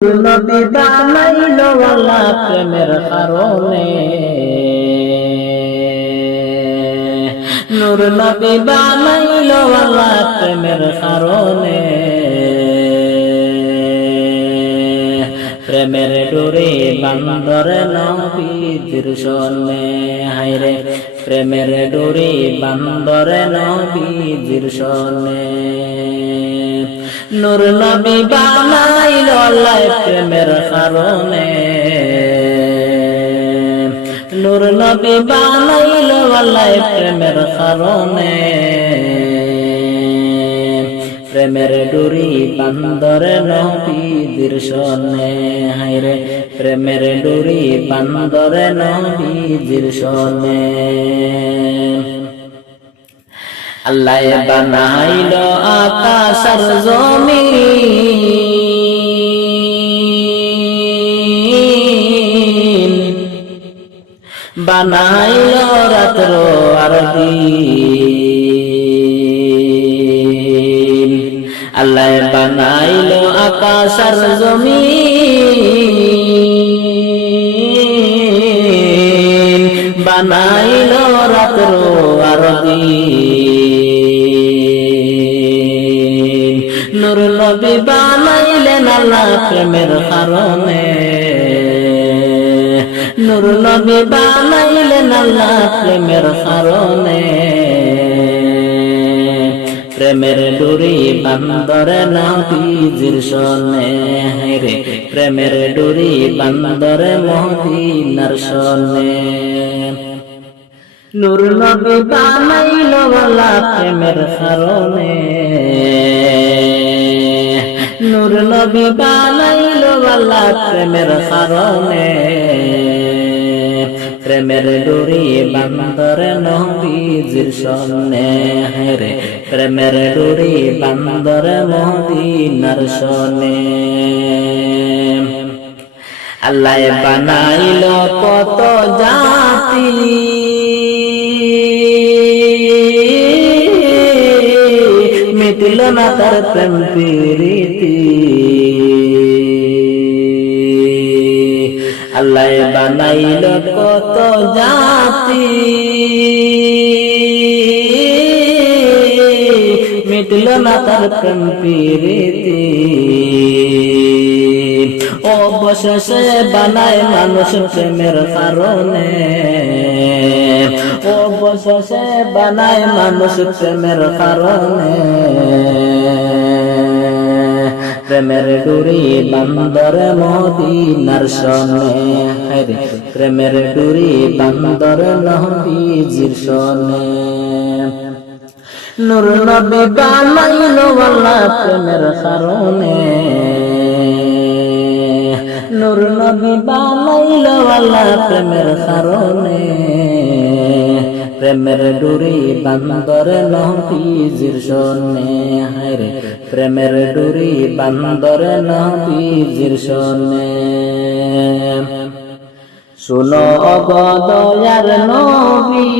নবী বানাইলো আল্লাহ প্রেমের কারণে, নূর নবী বানাইলো আল্লাহ প্রেমের কারণে। প্রেমের ডোরে বান্দরে নবীর সনে, হায়রে প্রেমের ডোরে বান্দরে নবীর সনে। নূর নবী বানাইলো আল্লাহ প্রেমের কারণে, নূর নবী বানাইলো আল্লাহ প্রেমের কারণে। প্রেমের ডুরি বান্দরে নবীর সনে, হায়রে প্রেমের ডুরি বান্দরে নবীর সনে। আল্লাহ বানাইলো আকাশ আর জমিন, বানাইলো রাত্র আর দিন। আল্লাহ বানাইলো আকাশ আর জমিন, বানাইলো রাত্র আর দিন। নূর নবী বানাইলেন আল্লাহ প্রেমের কারণে, নূর নবী বানাইলেন আল্লাহ প্রেমের কারণে। প্রেমের ডুরি বান্দরে নবীর সনে, রে প্রেমের ডুরি বান্দরে মদিনার সনে। নূর নবী বানাইলো আল্লাহ প্রেমের কারণে, নূর নবী বানাইলো আল্লাহ প্রেমের কারণে। প্রেমের ডুরি বান্দরে নবীর সনে, রে প্রেমের ডুরি বান্দরে মদিনার সনে। আল্লাহ বানাইলো কত জাতি, মিটল না তার প্রেম প্রীতি। আল্লাহ বানাইলো কত জাতি, মিটল না তার প্রেম প্রীতি। অবশেষে বানায় মানুষ প্রেমের কারণে, অবশেষে বানায় মানুষ প্রেমের কারণে। প্রেমের ডুরি বান্দরে মদিনার সনে, রে প্রেমের ডুরি বান্দরে নবীর সনে। নূর নবী বানাইলো আল্লাহ প্রেমের কারণে, নূর নবী বানাইলো আল্লাহ প্রেমের কারণে। প্রেমের ডুরি বান্দরে নবীর সনে, হায়রে প্রেমের ডুরি বান্দরে নবীর সনে। শুনো গো দয়ার নবী,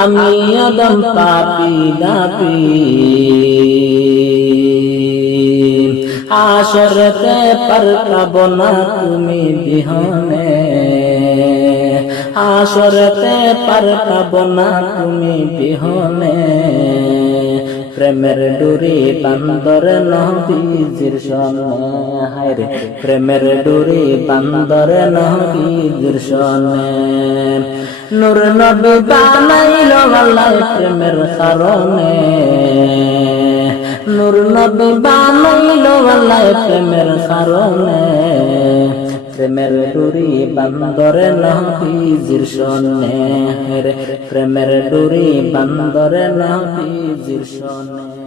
আমি আদম পাপী দাপী, হাসরেতে পারতাব না তুমি বিহনে, হাসরেতে পারতাব না তুমি বিহনে। প্রেমের ডুরি বান্দরে নবীর সনে, হায়রে প্রেমের ডুরি বান্দরে নবীর সনে। নূর নবী বানাইলো আল্লাহ প্রেমের কারণে, নূর নবী বানাইলো আল্লাহ প্রেমের কারণে। প্রেমের ডুরি বান্দরে নবীর সনে, রে প্রেমের ডুরি বান্দরে নবীর সনে।